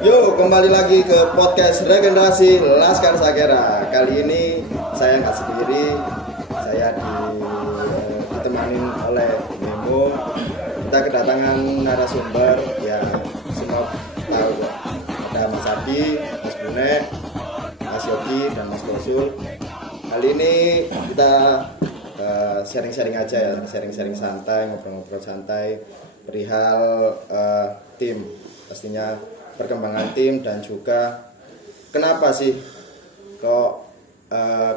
Yo, kembali lagi ke podcast Regenerasi Laskar Sakera. Kali ini saya nggak sendiri, saya ditemani oleh Memo. Kita kedatangan narasumber yang semua tahu. Ada Mas Adi, Mas Bune, Mas Yogi, dan Mas Kosul. Kali ini kita sharing-sharing aja ya, sharing-sharing santai, ngobrol-ngobrol santai perihal tim, pastinya perkembangan tim dan juga kenapa sih kok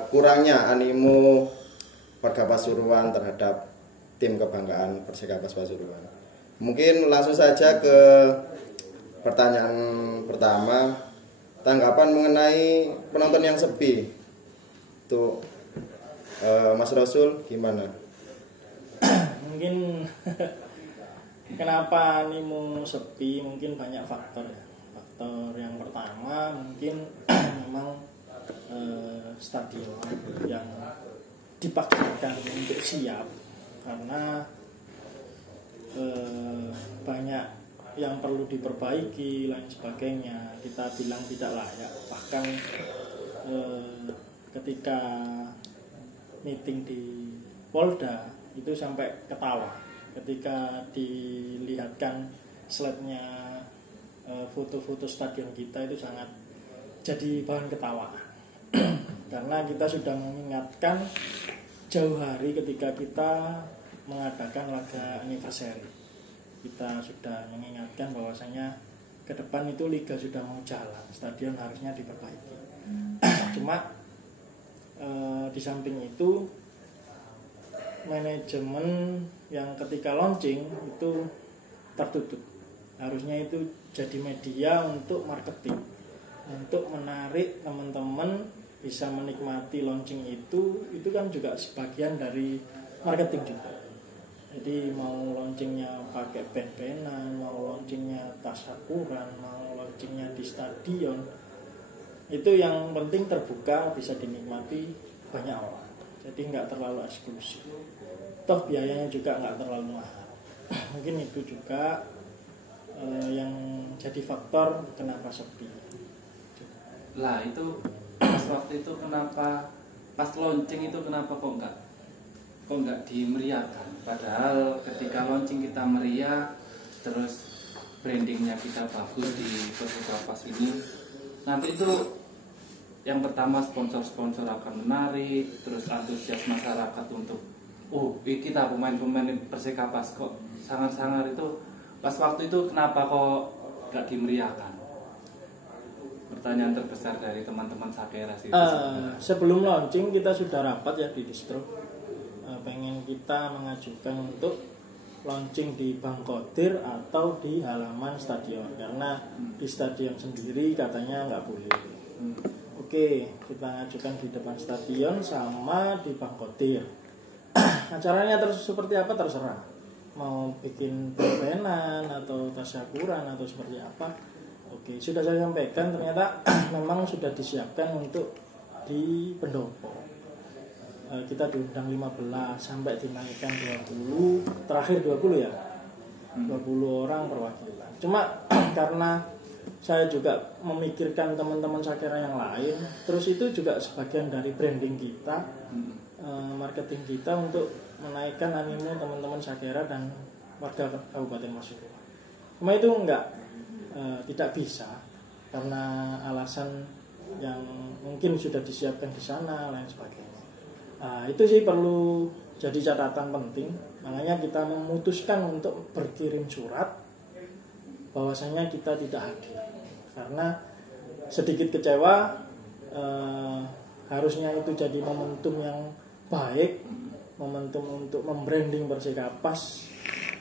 kurangnya animo warga Pasuruan terhadap tim kebanggaan Persekapas Pasuruan. Mungkin langsung saja ke pertanyaan pertama, tanggapan mengenai penonton yang sepi. Tuh Mas Rasul gimana? Mungkin kenapa animo sepi, mungkin banyak faktor ya. Faktor yang pertama mungkin memang stadion yang dipaksakan untuk siap karena banyak yang perlu diperbaiki lain sebagainya. Kita bilang tidak layak, bahkan ketika meeting di Polda itu sampai ketawa ketika dilihatkan slide-nya foto-foto stadion kita itu sangat jadi bahan ketawa karena kita sudah mengingatkan jauh hari ketika kita mengadakan laga anniversary. Kita sudah mengingatkan bahwasanya ke depan itu liga sudah mau jalan, stadion harusnya diperbaiki. Cuma di samping itu manajemen yang ketika launching itu tertutup. Harusnya itu jadi media untuk marketing, untuk menarik teman-teman bisa menikmati launching itu kan juga sebagian dari marketing juga. Jadi mau launchingnya pakai pen-penan, mau launchingnya tasyakuran, mau launchingnya di stadion, itu yang penting terbuka bisa dinikmati banyak orang. Jadi nggak terlalu eksklusif. Toh biayanya juga nggak terlalu mahal. Mungkin itu juga yang jadi faktor kenapa sepi. Lah itu pas waktu itu kenapa pas launching itu kenapa kok nggak dimeriahkan? Padahal ketika launching kita meriah, terus brandingnya kita bagus di Persekapas ini, nanti itu yang pertama sponsor-sponsor akan menarik, terus antusias masyarakat untuk kita pemain-pemain Persekapas kok sangar-sangar itu. Pas waktu itu kenapa kok gak dimeriahkan? Pertanyaan terbesar dari teman-teman Sakera sih. Sebelum launching kita sudah rapat ya di distro. Pengen kita mengajukan untuk launching di Bangkodir atau di halaman stadion, karena di stadion sendiri katanya nggak boleh. Oke, kita ajukan di depan stadion sama di Bangkodir. Acaranya seperti apa terserah. Mau bikin perpenan atau tasyakuran atau seperti apa. Oke, sudah saya sampaikan ternyata memang sudah disiapkan untuk di Pendopo. Kita diundang 15 sampai dinaikkan 20, terakhir 20 ya. 20 orang perwakilan. Cuma karena saya juga memikirkan teman-teman Sakera yang lain, terus itu juga sebagian dari branding kita, marketing kita untuk menaikkan animo teman-teman Sakera dan warga Kabupaten Pasuruan. Cuma itu tidak bisa karena alasan yang mungkin sudah disiapkan di sana lain sebagainya. Itu sih perlu jadi catatan penting. Makanya kita memutuskan untuk berkirim surat bahwasanya kita tidak hadir karena sedikit kecewa. Harusnya itu jadi momentum yang baik, momentum untuk membranding Persekapas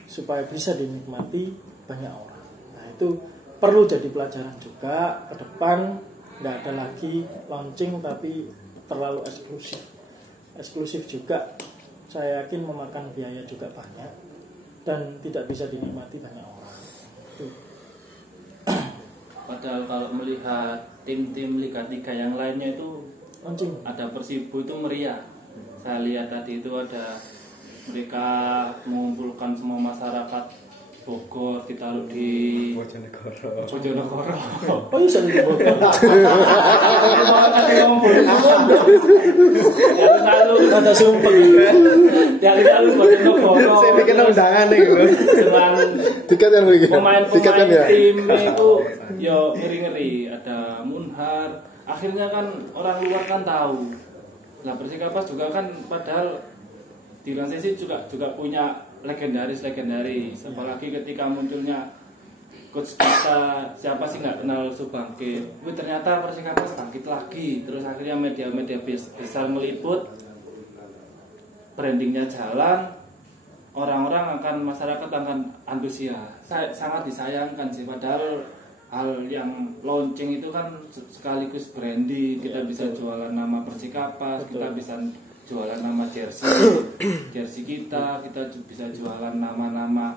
supaya bisa dinikmati banyak orang. Nah itu perlu jadi pelajaran juga ke depan. Nggak ada lagi launching tapi terlalu eksklusif juga. Saya yakin memakan biaya juga banyak dan tidak bisa dinikmati banyak orang. Itu. Padahal kalau melihat tim-tim Liga 3 yang lainnya itu launching, ada Persibo itu meriah. Saya lihat tadi itu ada mereka mengumpulkan semua masyarakat Bogor, kita lalu di Bojonegoro. Oh iya sering Bogor. lalu Ada sumpah. yang lalu Bojonegoro. Saya bikin undangan nih gitu. Dengan Tiket yang begini. Tiket kan ya. tim itu yo ngeri-ngeri, ada Munhar. Akhirnya kan orang luar kan tahu. Nah, Persikapas juga kan padahal di Lansesi juga punya legendaris, apalagi ketika munculnya coach kita, siapa sih nggak kenal Subangkit. Wih, ternyata Persikapas bangkit lagi. Terus akhirnya media-media besar meliput, brandingnya jalan, orang-orang masyarakat akan antusias. Sangat disayangkan sih, padahal hal yang launching itu kan sekaligus branding. Kita bisa jualan nama Persikapas, kita bisa jualan nama jersey kita bisa jualan nama-nama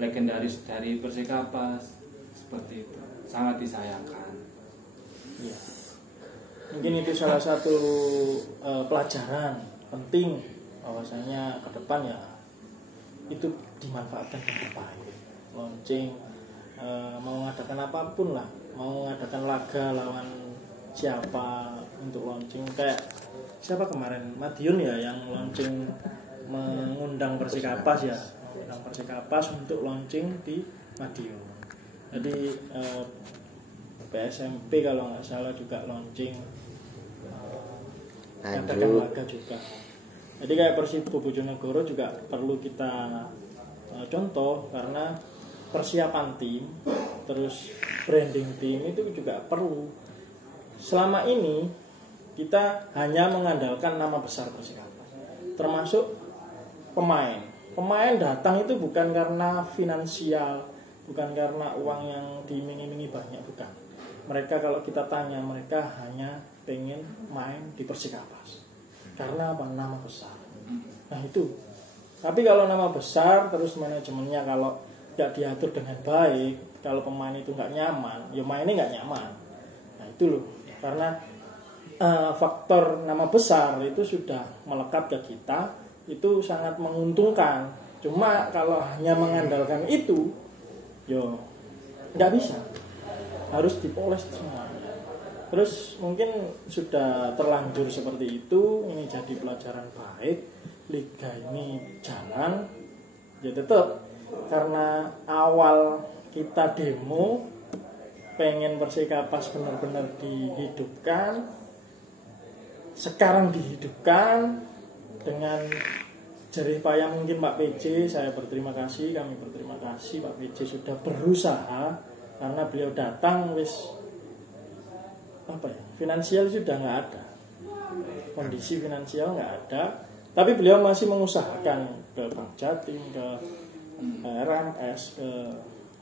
legendaris dari Persikapas, seperti itu. Sangat disayangkan. Ya. Mungkin itu salah satu pelajaran penting bahwasanya ke depan ya itu dimanfaatkan dengan baik. Launching mau mengadakan apapun lah, mau mengadakan laga lawan siapa untuk launching, kayak siapa kemarin Madiun ya yang launching mengundang Persikapas ya, mengundang Persikapas untuk launching di Madiun. Jadi PSMP kalau nggak salah juga launching mengadakan laga juga. Jadi kayak Persibo Bojonegoro juga perlu kita contoh, karena persiapan tim terus branding tim itu juga perlu. Selama ini kita hanya mengandalkan nama besar Persikapas, termasuk pemain. Pemain datang itu bukan karena finansial, bukan karena uang yang diiming-imingi banyak, bukan. Mereka kalau kita tanya, mereka hanya pengen main di Persikapas. Karena apa? Nama besar. Nah itu. Tapi kalau nama besar terus manajemennya kalau nggak diatur dengan baik, kalau pemain itu nggak nyaman, ya mainnya nggak nyaman. Nah itu loh. Karena faktor nama besar itu sudah melekat ke kita, itu sangat menguntungkan. Cuma kalau hanya mengandalkan itu, yo nggak bisa, harus dipoles semua. Terus mungkin sudah terlanjur seperti itu, ini jadi pelajaran baik. Liga ini jalan, ya tetap karena awal kita demo pengen Persikapas benar-benar dihidupkan, sekarang dihidupkan dengan jerih payah mungkin Pak PJ. Saya berterima kasih, kami berterima kasih Pak PJ sudah berusaha, karena beliau datang finansial sudah nggak ada, kondisi finansial nggak ada, tapi beliau masih mengusahakan ke Bank Jatim, ke RMS, ke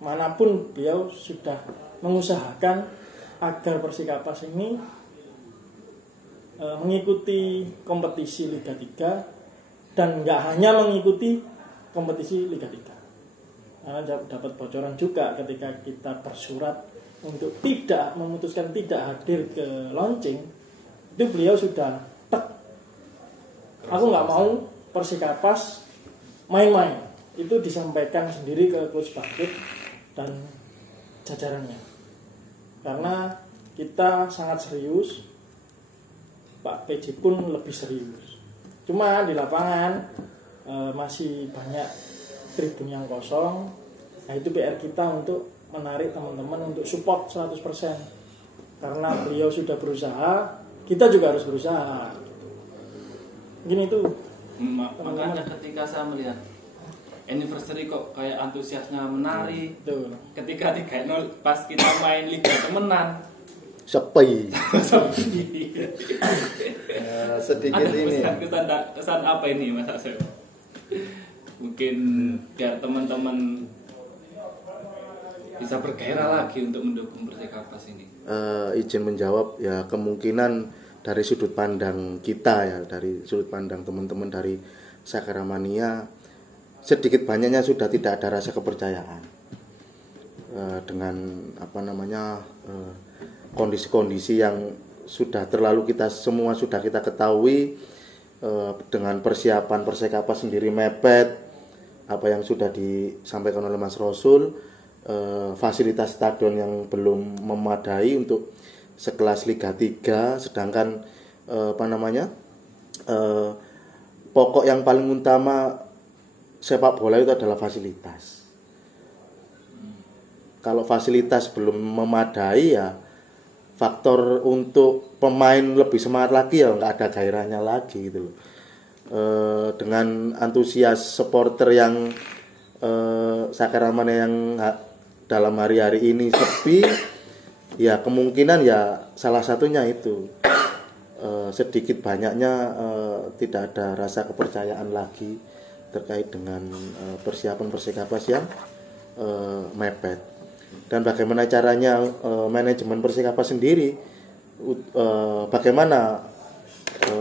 manapun beliau sudah mengusahakan agar Persikapas ini mengikuti kompetisi Liga 3, dan nggak hanya mengikuti kompetisi Liga 3. Karena dapat bocoran juga ketika kita bersurat untuk memutuskan tidak hadir ke launching, itu beliau sudah aku nggak mau Persikapas main-main. Itu disampaikan sendiri ke Coach Bangkit dan jajarannya. Karena kita sangat serius, Pak PJ pun lebih serius. Cuma di lapangan masih banyak tribun yang kosong. Nah itu PR kita untuk menarik teman-teman untuk support 100%. Karena beliau sudah berusaha, kita juga harus berusaha. Gini itu. Makanya ketika saya melihat anniversary kok kayak antusiasnya menari. Tuh. Ketika 3-0 pas kita main liga temenan. Sepi. Sedikit Ada ini. kesan apa ini Mas Asep? Mungkin biar teman-teman bisa bergairah lagi untuk mendukung Persikapas ini. Izin menjawab ya, kemungkinan dari sudut pandang kita ya, dari sudut pandang teman-teman dari Sakeramania, sedikit banyaknya sudah tidak ada rasa kepercayaan dengan kondisi-kondisi yang sudah terlalu kita semua sudah kita ketahui, dengan persiapan Persikapas sendiri mepet, apa yang sudah disampaikan oleh Mas Rasul, fasilitas stadion yang belum memadai untuk sekelas Liga 3, sedangkan pokok yang paling utama sepak bola itu adalah fasilitas. Kalau fasilitas belum memadai ya faktor untuk pemain lebih semangat lagi ya nggak ada gairahnya lagi gitu loh. Dengan antusias supporter yang Sakaramania yang dalam hari-hari ini sepi, ya kemungkinan ya salah satunya itu sedikit banyaknya tidak ada rasa kepercayaan lagi terkait dengan persiapan Persikapas yang mepet. Dan bagaimana caranya manajemen Persikapas sendiri bagaimana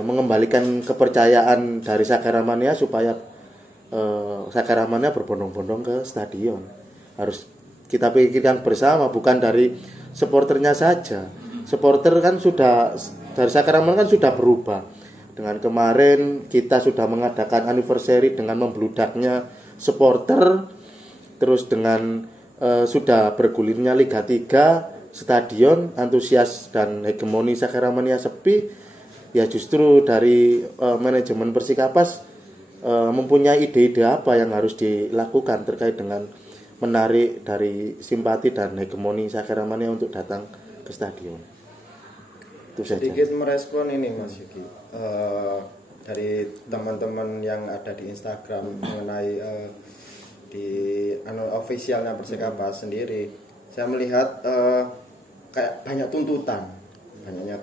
mengembalikan kepercayaan dari Sakaramania supaya Sakaramania berbondong-bondong ke stadion. Harus kita pikirkan bersama, bukan dari supporternya saja. Supporter kan sudah dari Sakaramania kan sudah berubah. Dengan kemarin kita sudah mengadakan anniversary dengan membludaknya supporter, terus dengan sudah bergulirnya Liga 3, stadion antusias dan hegemoni Sakaramania sepi, ya justru dari manajemen Persikapas mempunyai ide-ide apa yang harus dilakukan terkait dengan menarik dari simpati dan hegemoni Sakaramania untuk datang ke stadion. Itu saja. Sedikit merespon ini Mas Yuki, dari teman-teman yang ada di Instagram mengenai di officialnya Persikapas sendiri, saya melihat kayak banyaknya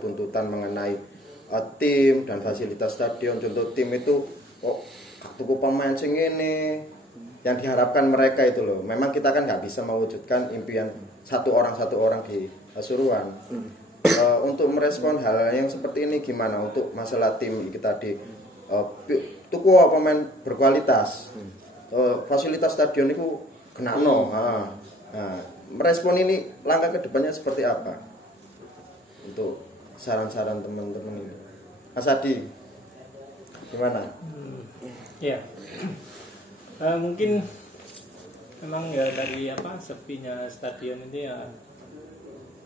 tuntutan mengenai tim dan fasilitas stadion. Contoh tim itu tuku pemain sing ini, yang diharapkan mereka itu loh. Memang kita kan nggak bisa mewujudkan impian satu orang di Pasuruan. Untuk merespon hal yang seperti ini gimana untuk masalah tim kita di tuku pemain berkualitas, fasilitas stadion itu kenano. Merespon ini langkah kedepannya seperti apa untuk saran-saran teman-teman ini? Mas Adi, gimana? Ya, mungkin memang ya dari sepinya stadion itu ya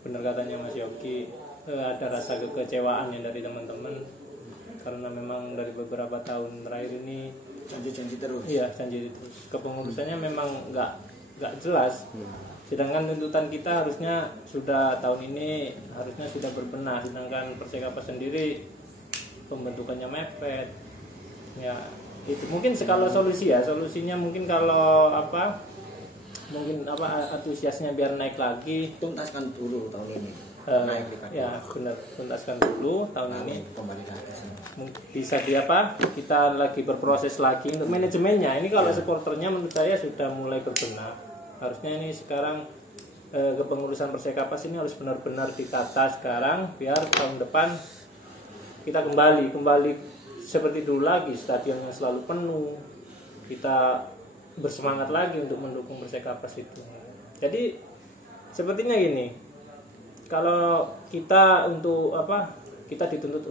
benar katanya Mas Yogi, ada rasa kekecewaan ya dari teman-teman karena memang dari beberapa tahun terakhir ini janji terus. Iya, janji terus. Kepengurusannya memang nggak jelas. Sedangkan tuntutan kita harusnya sudah tahun ini harusnya sudah berbenah, sedangkan Persikapas sendiri pembentukannya mepet. Ya, itu mungkin kalau solusinya mungkin kalau antusiasnya biar naik lagi, Tuntaskan dulu tahun ini. Ya benar, tuntaskan dulu tahun ini. Kembali ke atas. Bisa kita lagi berproses lagi untuk manajemennya. Ini kalau supporternya menurut saya sudah mulai berbenah. Harusnya ini sekarang kepengurusan Persikapas ini harus benar-benar ditata sekarang biar tahun depan kita kembali seperti dulu lagi, stadion yang selalu penuh. Kita bersemangat lagi untuk mendukung Persikapas itu. Jadi sepertinya gini, kalau kita kita dituntut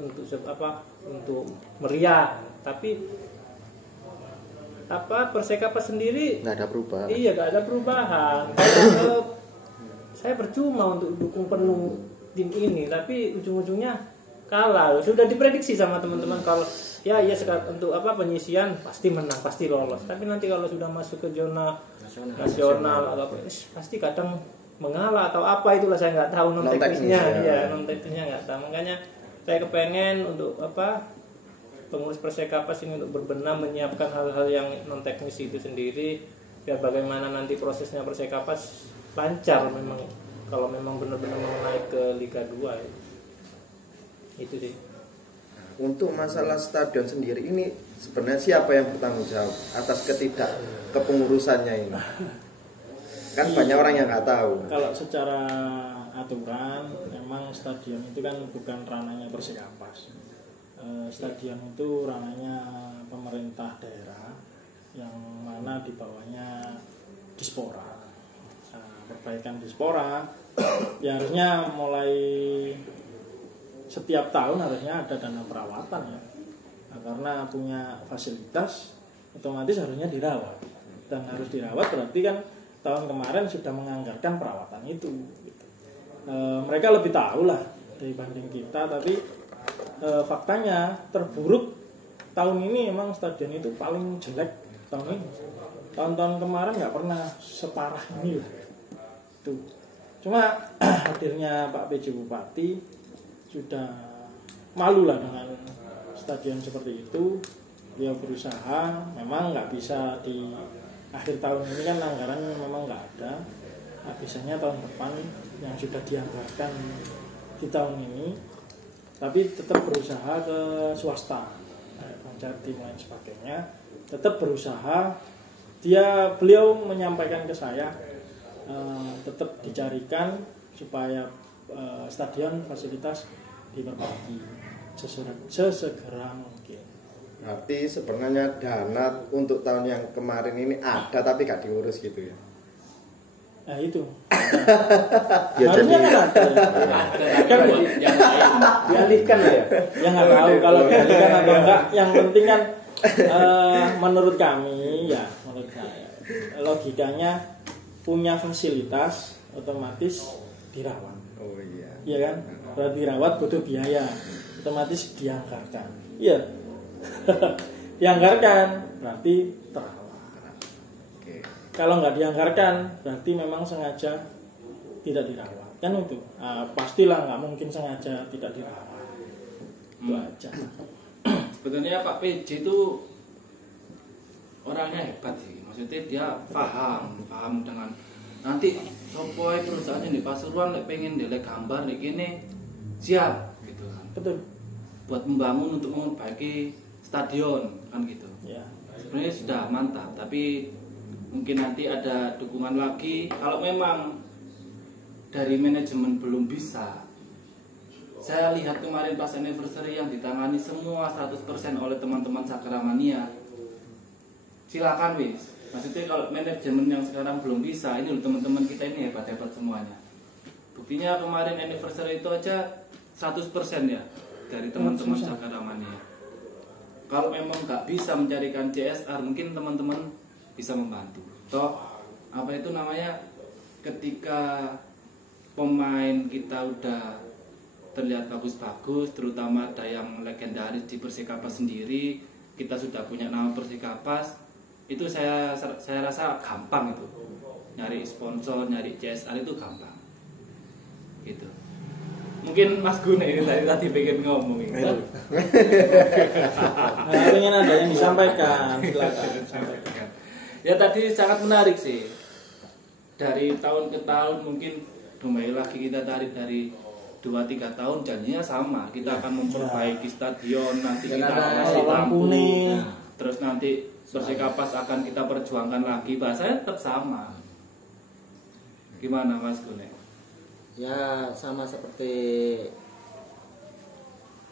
untuk meriah, tapi Persikapas sendiri Nggak ada perubahan. Iya, nggak ada perubahan. Saya percuma untuk dukung penuh tim ini, tapi ujung-ujungnya kalah. Sudah diprediksi sama teman-teman kalau sekarang untuk penyisian pasti menang, pasti lolos. Tapi nanti kalau sudah masuk ke zona nasional atau pasti kadang mengalah atau itulah, saya nggak tahu non teknisnya. Non teknisnya nggak tahu. Makanya saya kepengen untuk pengurus Persikapas ini untuk berbenah menyiapkan hal-hal yang non teknis itu sendiri, biar bagaimana nanti prosesnya Persikapas lancar memang kalau memang benar-benar mau naik ke Liga 2 itu sih. Untuk masalah stadion sendiri ini sebenarnya siapa yang bertanggung jawab atas kepengurusannya ini? Kan banyak orang yang nggak tahu. Kalau secara aturan memang stadion itu kan bukan ranahnya Persikapas. Stadion itu ranahnya pemerintah daerah yang mana di bawahnya Dispora. Perbaikan Dispora ya harusnya mulai setiap tahun harusnya ada dana perawatan ya. Karena punya fasilitas otomatis harusnya dirawat. dan harus dirawat, berarti kan tahun kemarin sudah menganggarkan perawatan itu gitu. Mereka lebih tahu lah dibanding kita, tapi faktanya terburuk tahun ini emang stadion itu paling jelek tahun ini. Tahun-tahun kemarin nggak pernah separah ini lah tuh. Cuma hadirnya Pak PJ Bupati sudah malu lah dengan stadion seperti itu. Dia berusaha, memang nggak bisa di akhir tahun ini kan anggaran memang nggak ada. Biasanya tahun depan yang sudah dianggarkan di tahun ini, tapi tetap berusaha ke swasta, Bang Jatim lain sebagainya, tetap berusaha. Beliau menyampaikan ke saya tetap dicarikan supaya stadion fasilitas diperbaiki sesegera mungkin. Berarti sebenarnya dana untuk tahun yang kemarin ini ada tapi gak diurus gitu ya. Nah itu. Ya, Harusnya jadi- kan ada. Kan yang lain. Dialihkan ya. Ya nggak tahu kalau dialihkan atau enggak. Yang penting kan menurut kami ya, menurut saya logikanya punya fasilitas otomatis dirawat. Oh iya. Iya kan? Kalau dirawat butuh biaya, otomatis dianggarkan. Iya. Dianggarkan berarti terawat. Oke. Kalau nggak dianggarkan berarti memang sengaja tidak dirawat. Kan itu. Pastilah nggak mungkin sengaja tidak dirawat. Itu aja. Sebenarnya Pak PJ itu orangnya hebat sih. Maksudnya dia paham dengan nanti sopoy perusahaan di Pasuruan pengen delek gambar nek kene siap gitu kan. Betul. Buat membangun untuk memperbaiki stadion kan gitu. Ya. Sebenarnya sudah mantap, tapi mungkin nanti ada dukungan lagi. Kalau memang dari manajemen belum bisa, saya lihat kemarin pas anniversary yang ditangani semua 100% oleh teman-teman Sakramania. Silakan wis. Maksudnya kalau manajemen yang sekarang belum bisa, ini loh teman-teman kita ini hebat-hebat semuanya. Buktinya kemarin anniversary itu aja 100% ya dari teman-teman Sakramania. Kalau memang nggak bisa mencarikan CSR, mungkin teman-teman bisa membantu. Toh apa itu namanya, ketika pemain kita udah terlihat bagus-bagus, terutama ada yang legendaris di Persikapas sendiri, kita sudah punya nama Persikapas, itu saya rasa gampang itu. Nyari sponsor, nyari CSR itu gampang. Gitu. Mungkin Mas Gune ini tadi pengen ngomong ini. Nah, ingin ada yang disampaikan, silakan sampaikan. Ya tadi sangat menarik sih. Dari tahun ke tahun mungkin kembali lagi kita tarik dari 2-3 tahun janjinya sama. Kita akan memperbaiki stadion, nanti kita kasih lampu. Terus nanti Persikapas akan kita perjuangkan lagi. Bahasanya tetap sama. Gimana Mas Gune? Ya sama seperti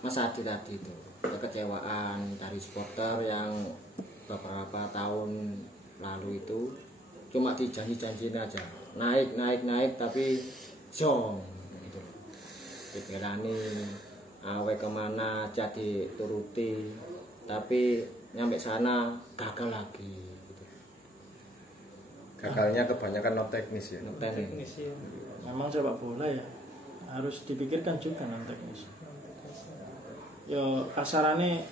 Mas Adi tadi itu, kekecewaan dari supporter yang beberapa tahun lalu itu cuma dijanji-janjiin aja, naik tapi jong gitu. Dibelani awe kemana jadi turuti, tapi nyampe sana gagal lagi gitu. Gagalnya kebanyakan non teknis ya. Teknis ya. Memang sepak bola ya harus dipikirkan juga non teknis. Yo kasarannya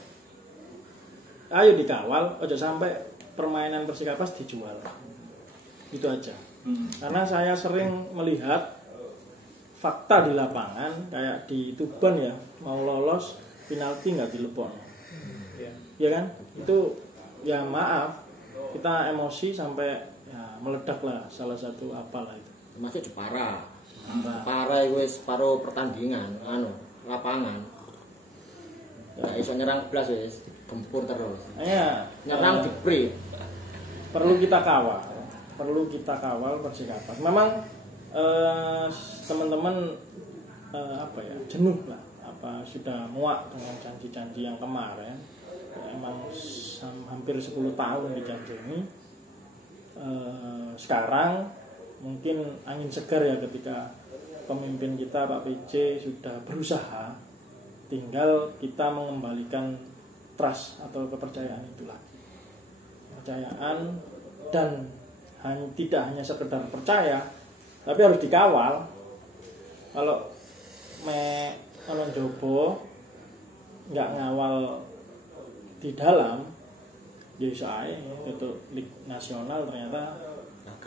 ayo dikawal, ojo sampai permainan Persikapas dijual. Itu aja. Karena saya sering melihat fakta di lapangan kayak di Tuban ya, mau lolos penalti nggak dilepon. Ya kan? Itu ya maaf, kita emosi sampai ya meledak lah, salah satu apalah itu. Masih Jepara. Jepara itu separuh pertandingan lapangan. Ya iso nyerang blas wis, gempur terus. Ya, Nyerang jeprit. perlu kita kawal Persikapas. Memang teman-teman jenuh lah, sudah muak dengan janji-janji yang kemarin. Emang hampir 10 tahun dijanji. Sekarang mungkin angin segar ya ketika pemimpin kita Pak PJ sudah berusaha, tinggal kita mengembalikan trust atau kepercayaan itu lagi. Kepercayaan dan tidak hanya sekedar percaya, tapi harus dikawal. Kalau Jobo nggak ngawal di dalam, ya saya itu lig nasional ternyata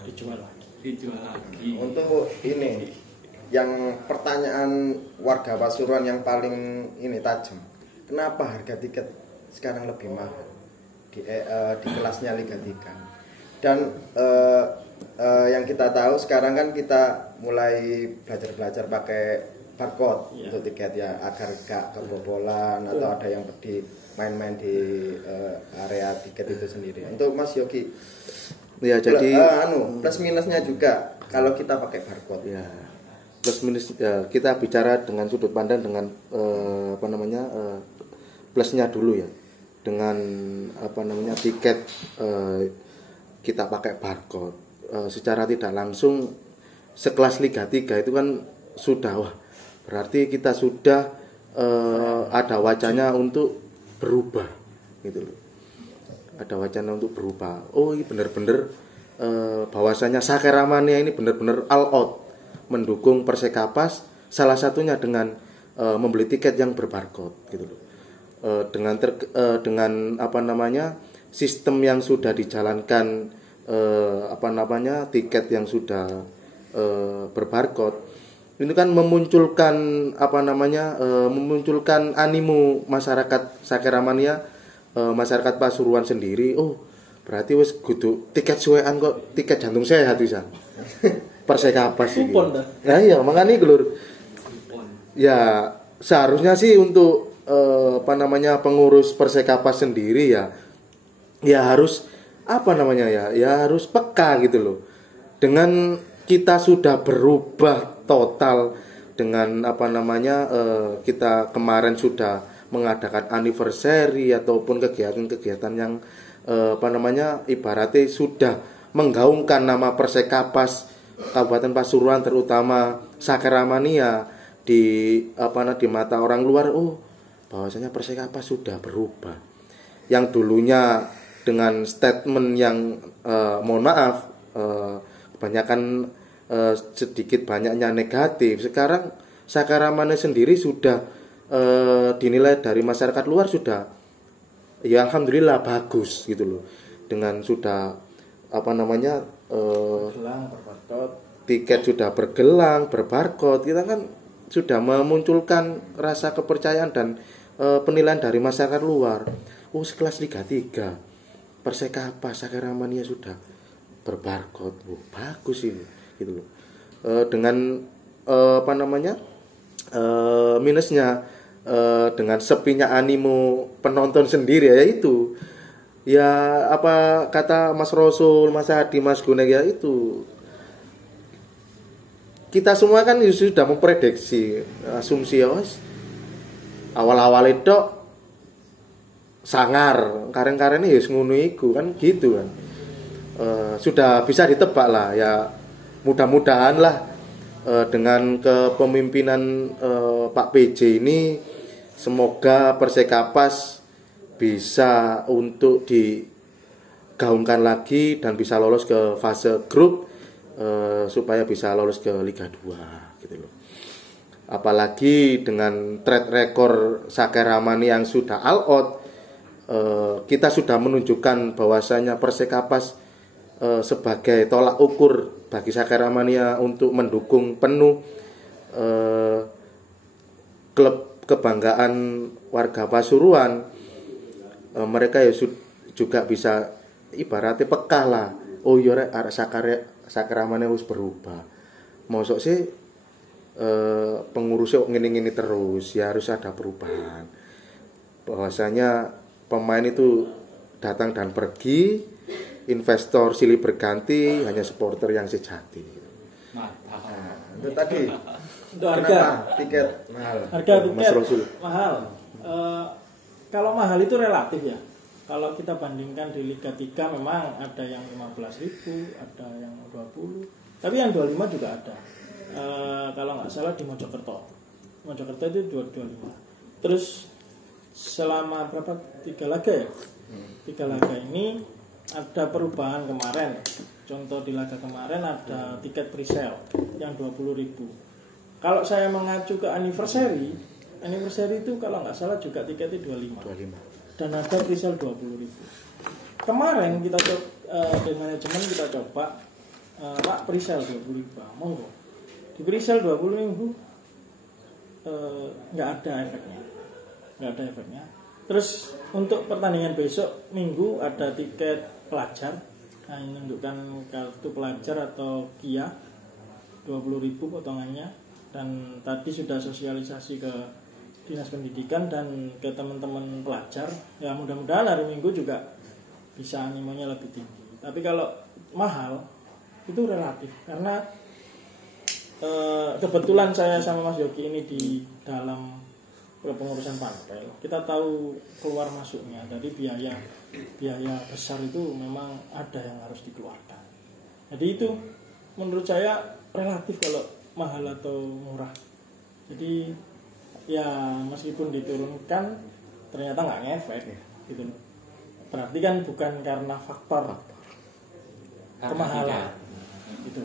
dijual lagi. Untuk ini yang pertanyaan warga Pasuruan yang paling ini tajam, kenapa harga tiket sekarang lebih mahal di kelasnya Liga 3? Dan yang kita tahu sekarang kan kita mulai belajar pakai barcode untuk tiket ya, agar gak kebobolan atau ada yang di main-main di area tiket itu sendiri. Untuk Mas Yogi, ya jadi plus minusnya juga kalau kita pakai barcode. Ya, plus minus ya, kita bicara dengan sudut pandang dengan plusnya dulu ya. Dengan tiket kita pakai barcode, secara tidak langsung sekelas Liga 3 itu kan sudah berarti kita sudah ada wacana untuk berubah gitu loh. Ada wacana untuk berubah. Oh, ini benar-benar bahwasanya Sakeramania ini benar-benar all out mendukung Persekapas, salah satunya dengan membeli tiket yang berbarcode gitu loh. Dengan sistem yang sudah dijalankan, tiket yang sudah berbarcode, ini kan memunculkan memunculkan animo masyarakat Sakeramania, masyarakat Pasuruan sendiri. Oh, berarti wis kudu tiket suwean kok, tiket jantung sehat bisa. Persekapas iki. Nah iya, makanya iku lur. Ya, seharusnya sih untuk pengurus Persekapas sendiri ya harus ya harus peka gitu loh. Dengan kita sudah berubah total dengan kita kemarin sudah mengadakan anniversary ataupun kegiatan-kegiatan yang ibaratnya sudah menggaungkan nama Persekapas Kabupaten Pasuruan, terutama Sakeramania di mata orang luar. Oh, bahwasanya Persekapas sudah berubah. Yang dulunya dengan statement yang mohon maaf kebanyakan sedikit banyaknya negatif, sekarang Sakeramania sendiri sudah dinilai dari masyarakat luar sudah ya alhamdulillah bagus gitu loh. Dengan sudah tiket sudah bergelang, berbarcode, kita kan sudah memunculkan rasa kepercayaan dan penilaian dari masyarakat luar. Oh, sekelas Liga 3 Persekapas Sakeramania sudah berbarcode. Oh, bagus ini gitu loh. Dengan minusnya dengan sepinya animo penonton sendiri yaitu ya apa kata Mas Rasul, Mas Hadi, Mas Gunek ya itu kita semua kan sudah memprediksi asumsi awal-awal itu sangar karen-karen ini ngono iku kan gitu kan. Sudah bisa ditebak lah ya, mudah-mudahan lah dengan kepemimpinan Pak PJ ini semoga Persekapas bisa untuk digaungkan lagi dan bisa lolos ke fase grup supaya bisa lolos ke Liga 2 gitu loh. Apalagi dengan track record Sakeramania yang sudah all out, kita sudah menunjukkan bahwasanya Persekapas sebagai tolak ukur bagi Sakeramania untuk mendukung penuh klub kebanggaan warga Pasuruan. Mereka ya juga bisa ibaratnya peka lah. Oh iya rek Sakeramania harus berubah. Mosok sih pengurusnya ngini-ngini terus, ya harus ada perubahan. Bahwasanya pemain itu datang dan pergi, investor silih berganti, hanya supporter yang sejati. Nah, itu tadi. Untuk harga tiket mahal. Harga tiket mahal. Kalau mahal itu relatif ya. Kalau kita bandingkan di Liga 3 memang ada yang 15.000, ada yang 20, tapi yang 25 juga ada. Kalau nggak salah di Mojokerto itu 225. Terus selama berapa 3 laga ya? 3 laga ini ada perubahan kemarin. Contoh di laga kemarin ada tiket pre-sale yang 20.000. Kalau saya mengacu ke anniversary itu kalau nggak salah juga tiketnya 25. Dan ada pre-sale 20.000. Kemarin kita di manajemen kita coba Pak pre-sale 20.000, monggo. Di pre-sale 20.000 nggak ada efeknya. Terus untuk pertandingan besok Minggu ada tiket pelajar, menunjukkan kartu pelajar atau KIA 20.000 potongannya, dan tadi sudah sosialisasi ke Dinas Pendidikan dan ke teman-teman pelajar. Ya mudah-mudahan hari Minggu juga bisa animonya lebih tinggi. Tapi kalau mahal itu relatif karena kebetulan saya sama Mas Yogi ini di dalam kepengurusan panpel, kita tahu keluar masuknya dari biaya besar itu memang ada yang harus dikeluarkan. Jadi itu menurut saya relatif kalau mahal atau murah. Jadi ya meskipun diturunkan ternyata nggak ngefek gitu. Berarti kan bukan karena faktor kemahalan gitu.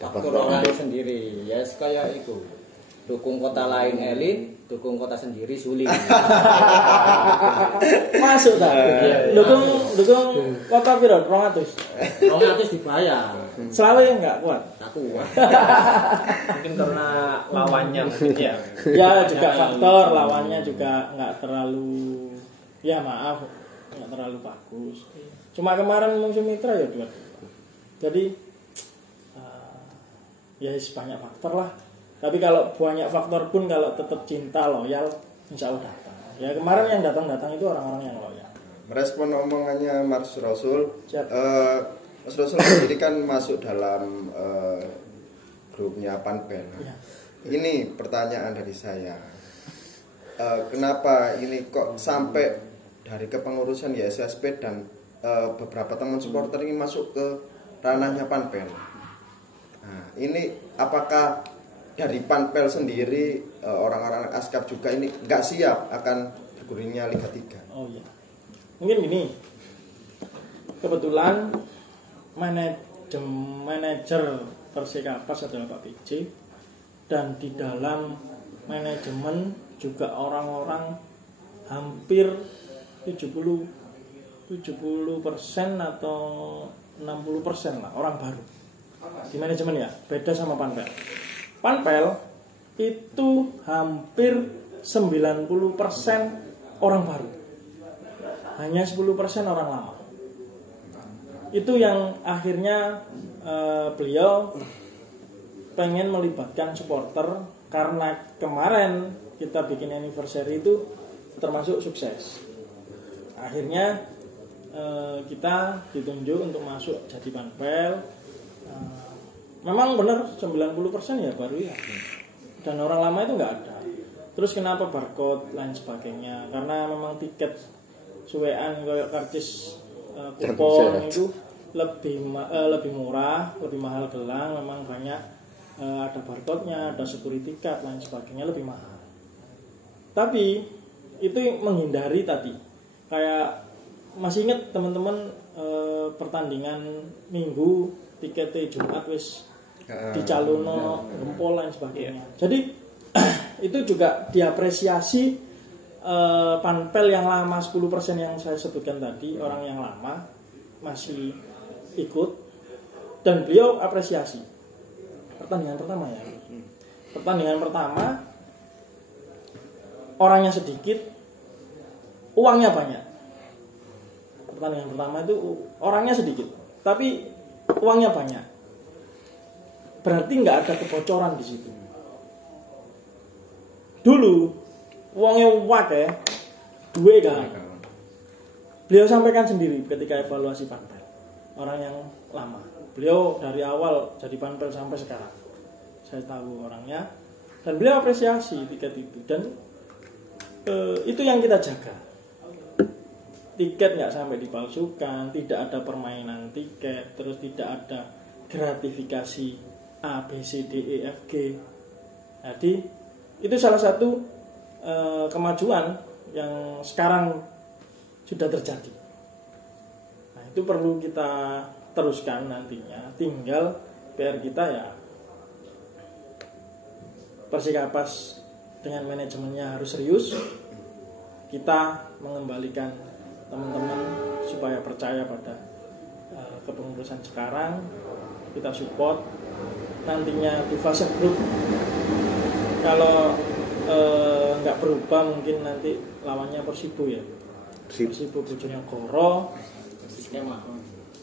Faktor orang sendiri ya kayak itu. Dukung kota lain elit, dukung kota sendiri sulit. Masuk tak? Dukung kota piro? 200. 200 dibayar. Selawe enggak kuat. Tak kuat. Mungkin karena lawannya mungkin ya. Ya juga faktor lawannya juga enggak terlalu, ya maaf, enggak terlalu bagus. Cuma kemarin musuh mitra ya 2. Jadi ya banyak faktor lah. Tapi kalau banyak faktor pun kalau tetap cinta loyal, insya Allah datang. Ya kemarin yang datang itu orang-orang yang loyal. Merespon omongannya Mas Rasul, Mas Rasul sendiri kan masuk dalam grupnya Panpel. Ya. Ini pertanyaan dari saya, kenapa ini kok sampai dari kepengurusan YSSP dan beberapa teman supporter ini masuk ke ranahnya Panpel? Nah, ini apakah dari Panpel sendiri orang-orang ASKAP juga ini nggak siap akan bergulirnya Liga 3? Oh iya, mungkin gini, kebetulan manajer Persikapas adalah Pak PJ, dan di dalam manajemen juga orang-orang hampir 70% atau 60% lah orang baru di manajemen ya, beda sama Panpel. Panpel itu hampir 90% orang baru, hanya 10% orang lama. Itu yang akhirnya beliau pengen melibatkan supporter, karena kemarin kita bikin anniversary itu termasuk sukses. Akhirnya kita ditunjuk untuk masuk jadi Panpel. Memang benar 90% ya baru ya. Dan orang lama itu nggak ada. Terus kenapa barcode lain sebagainya? Karena memang tiket suwean kayak karcis kupon itu lebih murah, lebih mahal gelang. Memang banyak ada barcode-nya, ada security card lain sebagainya, lebih mahal. Tapi itu menghindari tadi. Kayak masih ingat teman-teman pertandingan Minggu tiketnya Jumat wis dicalono gempol dan sebagainya. Jadi itu juga diapresiasi Panpel yang lama 10% yang saya sebutkan tadi, orang yang lama masih ikut dan beliau apresiasi. Pertandingan pertama ya. Pertandingan pertama orangnya sedikit, uangnya banyak. Pertandingan pertama itu orangnya sedikit, tapi uangnya banyak. Berarti nggak ada kebocoran di situ. Dulu uangnya wae, duit kan. Beliau sampaikan sendiri ketika evaluasi Panpel, orang yang lama. Beliau dari awal jadi Panpel sampai sekarang, saya tahu orangnya, dan beliau apresiasi tiket itu, dan itu yang kita jaga. Tiket nggak sampai dipalsukan, tidak ada permainan tiket, terus tidak ada gratifikasi A, B, C, D, E, F, G. Jadi itu salah satu kemajuan yang sekarang sudah terjadi. Nah, itu perlu kita teruskan nantinya. Tinggal PR kita ya Persikapas dengan manajemennya harus serius. Kita mengembalikan teman-teman supaya percaya pada kepengurusan sekarang. Kita support nantinya di fase grup. Kalau nggak berubah mungkin nanti lawannya Persibo ya. Persibo Bojonegoro skema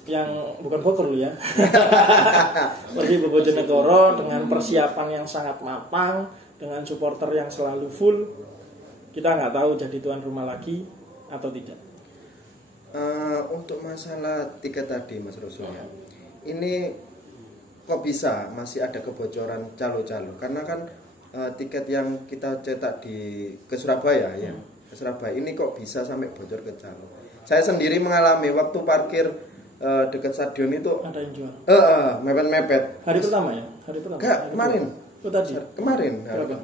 yang bukan Bogor ya. Persibo Bojonegoro dengan persiapan yang sangat matang, dengan supporter yang selalu full. Kita nggak tahu jadi tuan rumah lagi atau tidak. Untuk masalah tiket tadi Mas Rasul ya, ini kok bisa masih ada kebocoran calo-calo? Karena kan tiket yang kita cetak ke Surabaya ya, ke Surabaya ini kok bisa sampai bocor ke calo. Saya sendiri mengalami waktu parkir dekat stadion itu Ada yang jual. mepet-mepet. Hari pertama ya? Hari pertama. Enggak, kemarin. Oh, tadi. Kemarin. Berapa?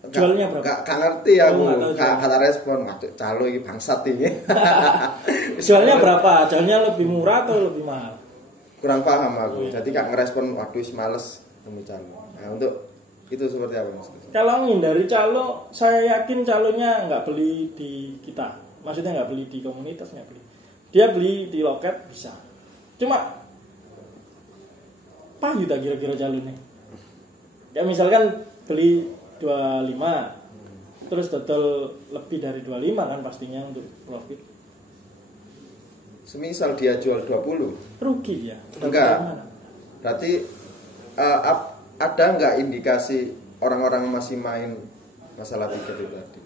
Jualnya berapa? Gak ngerti aku, nggak tahu kata respon, waduh calo ini bangsat ini. Jualnya berapa? Jualnya lebih murah atau lebih mahal? Kurang paham aku. Jadi gak ngerespon, waduh males demi calo. Nah, untuk itu seperti apa Mas? Kalau menghindari calo, saya yakin calonya nggak beli di kita. Maksudnya nggak beli di komunitas, nggak beli. Dia beli di loket bisa. Cuma payu tak kira-kira calonya. Ya misalkan beli 25, terus total lebih dari 25 kan pastinya untuk profit. Semisal dia jual 20, Rugi ya. enggak. Berarti ada enggak indikasi orang-orang masih main masalah tiket itu tadi?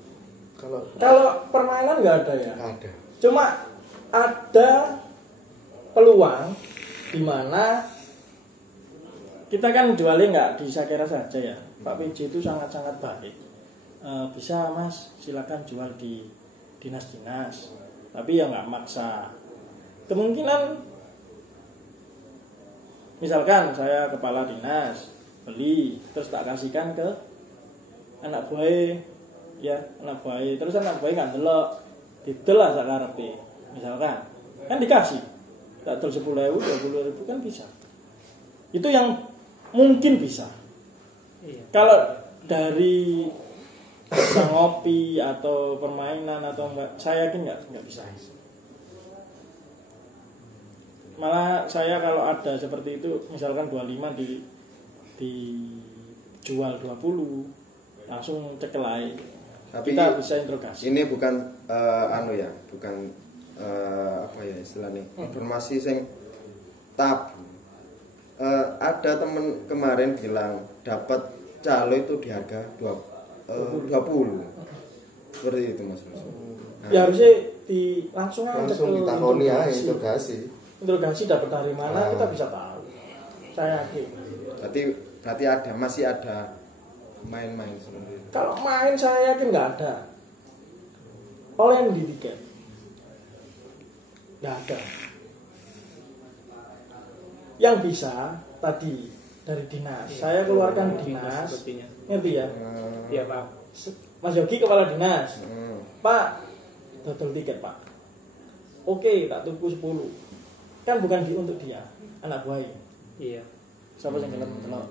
Kalau permainan nggak ada ya. Ada. Cuma ada peluang di mana kita kan jualnya nggak di Sakera saja ya. Pak PJ itu sangat-sangat baik. Bisa Mas, silakan jual di dinas-dinas. Tapi ya nggak maksa. Kemungkinan misalkan saya kepala dinas beli terus tak kasihkan ke anak buah ya, anak buah terus anak buah nggak delok didel lah sak karepe misalkan kan dikasih tak dol 10.000 20.000 kan bisa. Itu yang mungkin bisa. Kalau dari ngopi atau permainan atau enggak, saya yakin enggak bisa. Malah saya kalau ada seperti itu, misalkan 25 dijual 20, langsung cekelai. Tapi kita bisa interogasi. Ini bukan bukan apa ya istilahnya informasi yang tabu. Ada temen kemarin bilang dapat calo itu di harga 20. Seperti itu Mas Rasul. Nah, Ya harusnya langsung ditakoni ya interogasi dapat dari mana kita bisa tahu. Saya yakin. Berarti masih ada main-main seperti itu. Kalau main saya yakin nggak ada. Oleh yang di tiket nggak ada. Yang bisa tadi dari dinas. Saya keluarkan dinas. Sepertinya. Ngerti ya? Iya Pak. Mas Yogi kepala dinas. Pak, total tiket Pak. Oke, tak tuku 10. Kan bukan untuk dia, anak buah. Iya. Siapa yang gelem telok?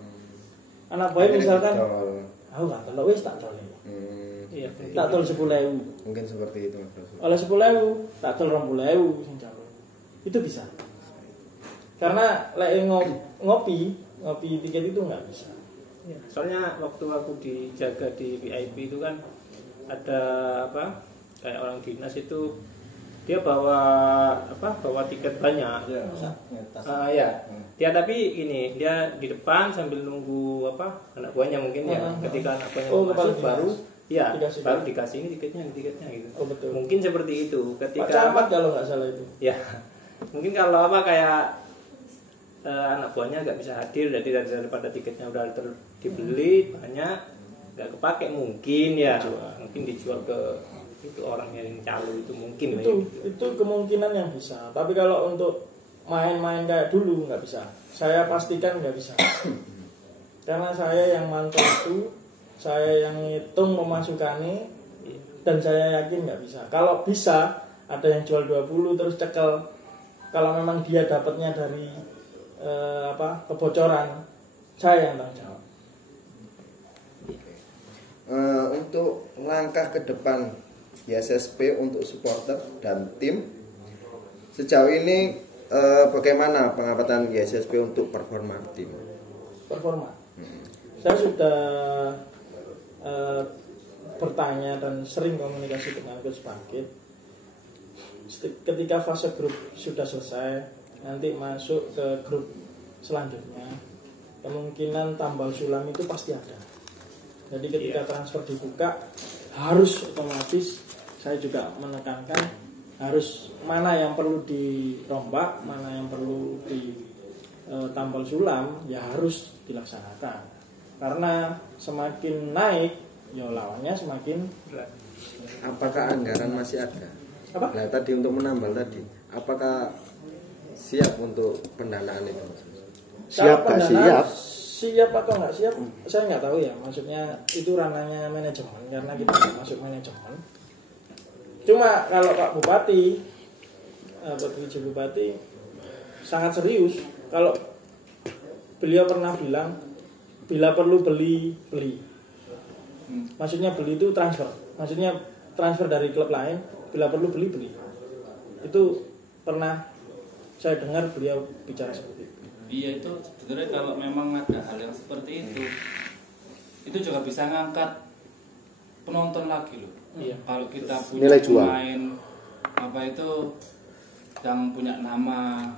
Anak buah misalkan, aku nggak telok wis tak tol. Iya. Tak tol 10.000. Mungkin seperti itu Mas Rasul. Oleh 10.000, tak tol 20.000 sing calon. Itu bisa. Karena lek ngopi tiket itu nggak bisa. Ya, soalnya waktu aku dijaga di VIP itu kan ada kayak orang dinas itu dia bawa tiket banyak. Ya. Dia tapi ini dia di depan sambil nunggu anak buahnya mungkin ya. Ketika anak buahnya masuk baru dikasih ini tiketnya gitu. Oh betul. Mungkin seperti itu. Ketika Pak Camat kalau nggak salah itu. Ya. Mungkin kalau kayak anak buahnya nggak bisa hadir, jadi daripada tiketnya udah dibeli banyak nggak kepake mungkin ya mungkin dijual ke itu orang yang calo itu mungkin itu kemungkinan yang bisa. Tapi kalau untuk main-main kayak dulu nggak bisa. Saya pastikan nggak bisa. Karena saya yang mantau itu, saya yang ngitung pemasukannya, dan saya yakin nggak bisa. Kalau bisa ada yang jual 20 terus cekel kalau memang dia dapatnya dari kebocoran, saya yang tanggung jawab. Untuk langkah ke depan YSSP untuk supporter dan tim sejauh ini, bagaimana pengamatan YSSP untuk performa tim? Performa. Saya sudah bertanya dan sering komunikasi dengan Coach Bangkit. Ketika fase grup sudah selesai, nanti masuk ke grup selanjutnya, kemungkinan tambal sulam itu pasti ada. Jadi ketika transfer dibuka, harus otomatis saya juga menekankan harus mana yang perlu dirombak, mana yang perlu ditambal sulam, ya harus dilaksanakan. Karena semakin naik, ya lawannya semakin berat. Apakah anggaran masih ada? Apa? Nah tadi untuk menambal tadi, apakah siap untuk pendanaan itu? Siap Kalau gak pendanaan, siap? siap atau nggak siap, saya nggak tahu ya. Maksudnya itu ranahnya manajemen, karena kita nggak masuk manajemen. Cuma kalau Pak Bupati, Pak PJ Bupati sangat serius. Kalau beliau pernah bilang, bila perlu beli. Maksudnya beli itu transfer. Maksudnya transfer dari klub lain, bila perlu beli. Itu pernah saya dengar beliau bicara seperti itu. Iya, itu sebenarnya kalau memang ada hal yang seperti itu juga bisa ngangkat penonton lagi loh. Iya. Kalau kita punya Nilai jual. pemain apa itu yang punya nama,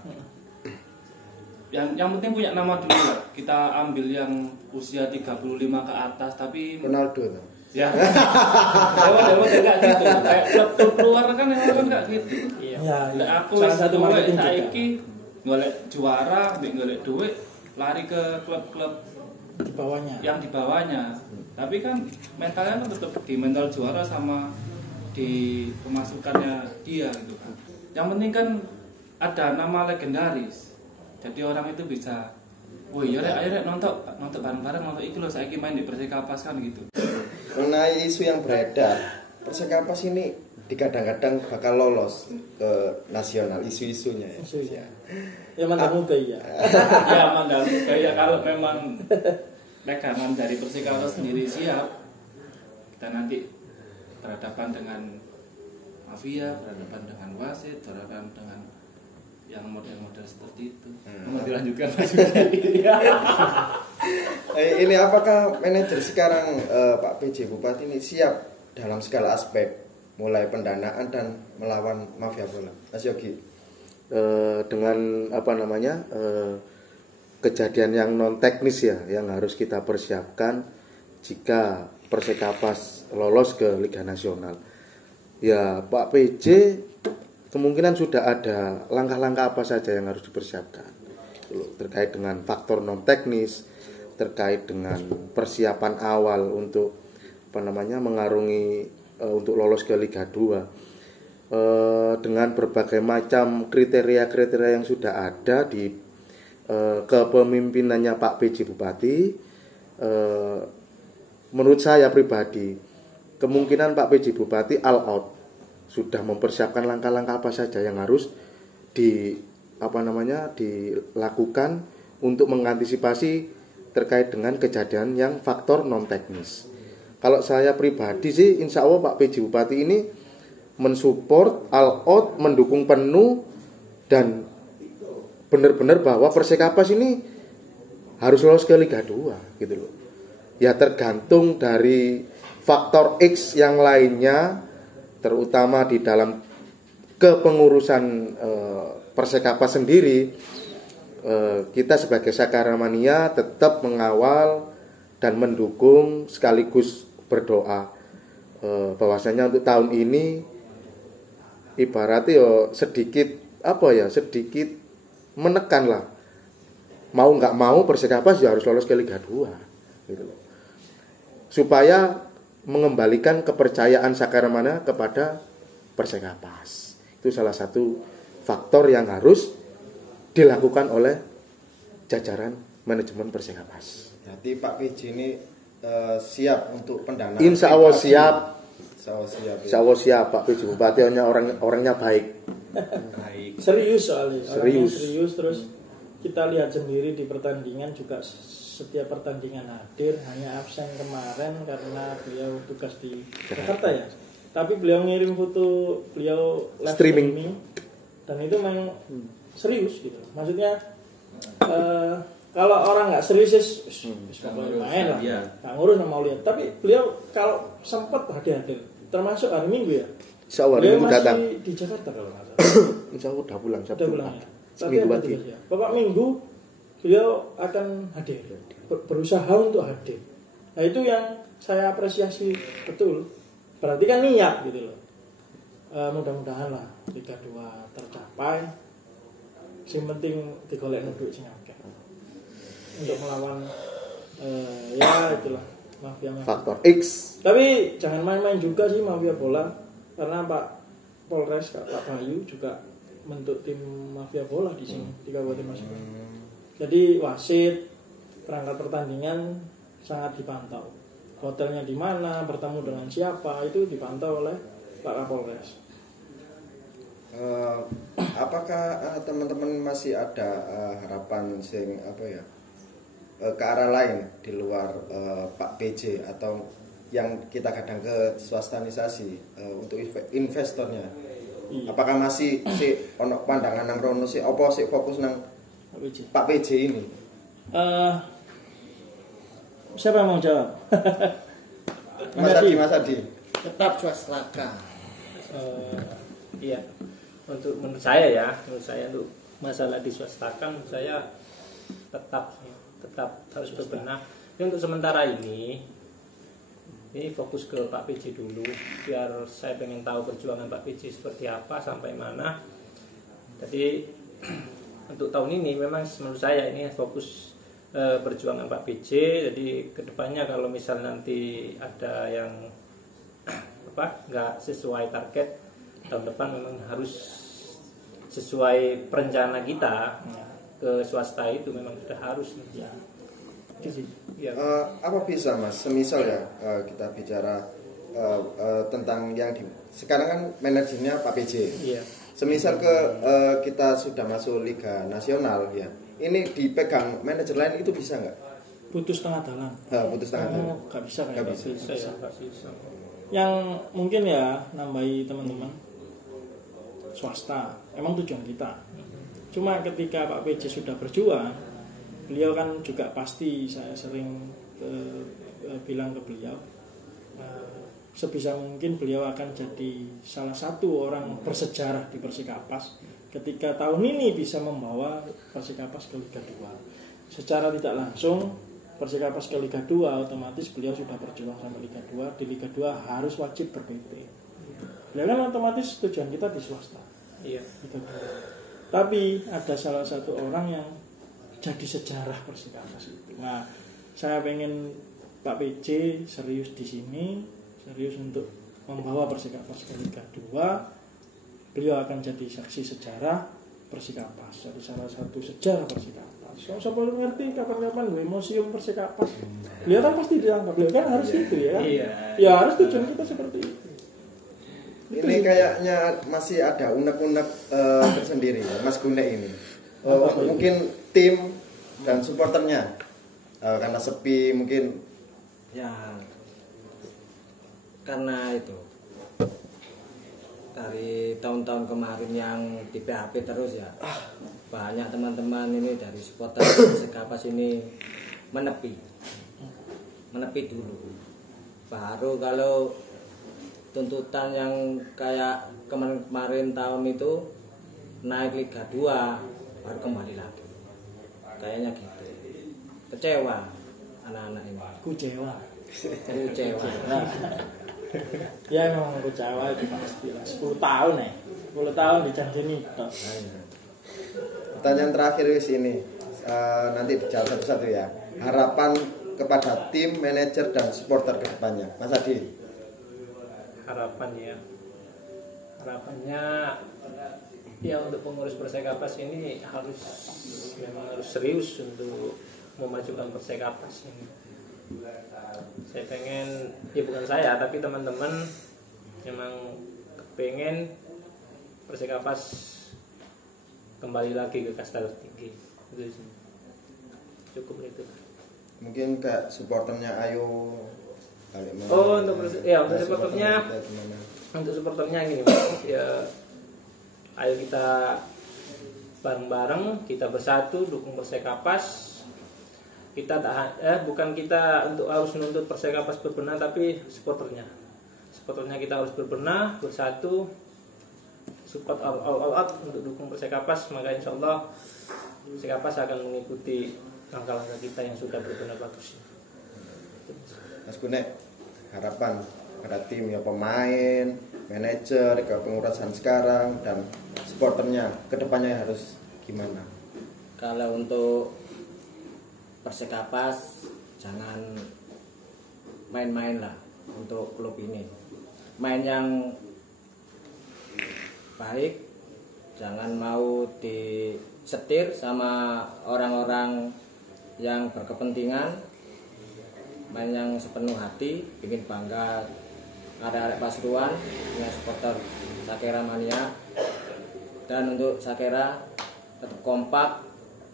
yang penting punya nama dulu lah. Kita ambil yang usia 35 ke atas tapi Ronaldo tuh. ya lewat enggak gitu. Kayak klub luar kan yang kayak gitu. Iya. Lek aku Salah satu marketing juga. saiki golek juara, golek duit, lari ke klub-klub Di bawahnya. yang di bawahnya. Tapi kan mentalnya kan tetap di mental juara sama di pemasukannya dia gitu kan. Yang penting kan ada nama legendaris. Jadi orang itu bisa, woi ya ayo nonton bareng-bareng nonton iki lho saiki main di Persikapas kan gitu. Mengenai isu yang beredar, Persikapas ini kadang-kadang bakal lolos ke nasional, isu-isunya ya. Isunya. Ya mantap iya. Ya mandang kayak kalau memang rekaman dari Persikapas sendiri siap, kita nanti berhadapan dengan mafia, berhadapan dengan wasit, berhadapan dengan yang model-model seperti itu. Mau dilanjutkan Ini apakah manajer sekarang Pak PJ Bupati ini siap dalam segala aspek, mulai pendanaan dan melawan mafia bola? Mas Yogi. Dengan kejadian yang non teknis ya, yang harus kita persiapkan jika Persikapas lolos ke Liga Nasional. Ya Pak PJ kemungkinan sudah ada langkah-langkah apa saja yang harus dipersiapkan terkait dengan faktor non teknis, terkait dengan persiapan awal untuk mengarungi untuk lolos ke Liga 2 dengan berbagai macam kriteria-kriteria yang sudah ada di kepemimpinannya Pak PJ Bupati. Menurut saya pribadi kemungkinan Pak PJ Bupati all out sudah mempersiapkan langkah-langkah apa saja yang harus dilakukan untuk mengantisipasi terkait dengan kejadian yang faktor non teknis. Kalau saya pribadi sih insya Allah Pak PJ Bupati ini mensupport all out, mendukung penuh dan benar-benar bahwa Persikapas ini harus lolos ke Liga 2 gitu loh. Ya tergantung dari faktor X yang lainnya, terutama di dalam kepengurusan Persikapas sendiri. Kita sebagai Sakaramania tetap mengawal dan mendukung sekaligus berdoa bahwasanya untuk tahun ini ibaratnya sedikit menekan lah, mau nggak mau Persikapas ya harus lolos ke Liga 2 gitu loh, supaya mengembalikan kepercayaan Sakaramania kepada Persikapas. Itu salah satu faktor yang harus dilakukan oleh jajaran manajemen Persikapas. Jadi Pak PJ ini siap untuk pendanaan. Insya Allah siap. Insya Allah siap. Insya Allah siap. Pak PJ Bupati orangnya baik. Baik. Serius soalnya, orangnya Serius. serius. Terus kita lihat sendiri di pertandingan juga setiap pertandingan hadir, hanya absen kemarin karena beliau tugas di Jakarta ya. Tapi beliau ngirim foto beliau live Streaming. dan itu memang serius gitu. Maksudnya kalau orang nggak serius pokoknya main lah, nggak ngurus nggak mau lihat. Tapi beliau kalau sempat hadir, termasuk hari Minggu ya. Insya Allah Beliau Minggu masih datang. di Jakarta kalau nggak salah. Insya Allah udah pulang Udah Sabtu. pulang ya. Tapi Seminggu ada lagi. tugas ya. Pokok Minggu beliau akan hadir, berusaha untuk hadir. Nah itu yang saya apresiasi betul. Berarti kan niat gitu loh. Mudah-mudahan lah Liga 2 tercapai. Yang penting digolek duit sing akeh. Untuk melawan ya itulah mafia. Faktor X. Tapi jangan main-main juga sih mafia bola, karena Pak Polres Pak Bayu juga bentuk tim mafia bola di sini di Kabupaten Mas. Jadi wasit perangkat pertandingan sangat dipantau. Hotelnya di mana, bertemu dengan siapa itu dipantau oleh Pak Kapolres. Apakah teman-teman masih ada harapan sing apa ya ke arah lain di luar Pak PJ atau yang kita kadang ke swastanisasi untuk investornya? Iya. Apakah masih si ono pandangan nang rono sih apa sih fokus nang Pak PJ. Pak PJ ini? Siapa yang mau jawab? Mas Adi. Tetap swastaka. Iya. Menurut saya untuk masalah di swasta menurut saya tetap harus berbenah. Ini untuk sementara ini fokus ke Pak PJ dulu, biar saya pengen tahu perjuangan Pak PJ seperti apa sampai mana. Jadi untuk tahun ini memang menurut saya ini fokus perjuangan Pak PJ. Jadi kedepannya kalau misal nanti ada yang nggak sesuai target tahun depan, memang harus sesuai perencana kita ke swasta itu memang sudah harus ya. Ya. Apa bisa Mas? Semisal ya kita bicara tentang yang sekarang kan manajernya Pak PJ. Iya. Semisal kita sudah masuk Liga Nasional ya, ini dipegang manajer lain itu bisa nggak? Putus tengah jalan. Putus tengah jalan. Nggak bisa kayak Nggak gitu. Saya nggak bisa. Yang mungkin ya nambahi teman-teman swasta, emang tujuan kita. Cuma ketika Pak PJ sudah berjuang, beliau kan juga pasti saya sering bilang ke beliau, sebisa mungkin beliau akan jadi salah satu orang bersejarah di Persikapas ketika tahun ini bisa membawa Persikapas ke Liga 2. Secara tidak langsung Persikapas ke Liga 2 otomatis beliau sudah berjuang sampai Liga 2. Di Liga 2 harus wajib ber-PT. Beliau kan otomatis tujuan kita di swasta. Iya. Liga 2. Tapi ada salah satu orang yang jadi sejarah Persikapas itu. Nah, saya pengen Pak PJ serius di sini, serius untuk membawa Persikapas ke Liga 2. Beliau akan jadi saksi sejarah Persikapas, jadi salah satu sejarah Persikapas. So perlu ngerti kapan-kapan gue museum Persikapas. Beliau kan pasti dianggap, beliau kan harus itu ya. Iya. Ya harus tujuan kita seperti itu. Ini kayaknya masih ada unek-unek tersendiri ya, Mas Gune ini. Mungkin tim dan supporternya karena sepi mungkin. Ya, karena itu dari tahun-tahun kemarin yang di PHP terus ya, banyak teman-teman ini dari supporter Persikapas ini menepi dulu. Baru kalau tuntutan yang kayak kemarin tahun itu naik Liga 2 baru kembali lagi. Kayaknya gitu. Kecewa anak-anak ini. Kecewa. Ya memang kecewa itu pasti lah. 10 tahun 10 tahun dijanjini tok. Pertanyaan terakhir wis ini nanti dijawab satu-satu ya. Harapan kepada tim, manajer dan supporter ke depannya, Mas Adi. Harapannya ya untuk pengurus Persikapas ini memang harus serius untuk memajukan Persikapas ini. Saya pengen, ya bukan saya tapi teman-teman memang pengen Persekapas kembali lagi ke kasta tertinggi. Itu sih. Cukup itu. Mungkin kayak supporternya Ayo balik mana? Oh, untuk supporternya gimana? untuk supporternya gini Mas. Ya ayo kita bareng-bareng, kita bersatu dukung Persekapas. Kita bukan kita untuk harus menuntut Persekapas berbenah, tapi supporternya kita harus berbenah, bersatu, support all out untuk dukung Persekapas. Maka insya Allah Persekapas akan mengikuti langkah-langkah kita yang sudah berbenah bagus. Mas Kunek, harapan pada tim ya, pemain, manajer, kepengurusan sekarang dan supporternya kedepannya harus gimana? Kalau untuk Persekapas jangan main-main lah untuk klub ini. Main yang baik, jangan mau disetir sama orang-orang yang berkepentingan. Main yang sepenuh hati, bikin bangga arek-arek Pasuruan dengan supporter Sakera Mania. Dan untuk Sakera tetap kompak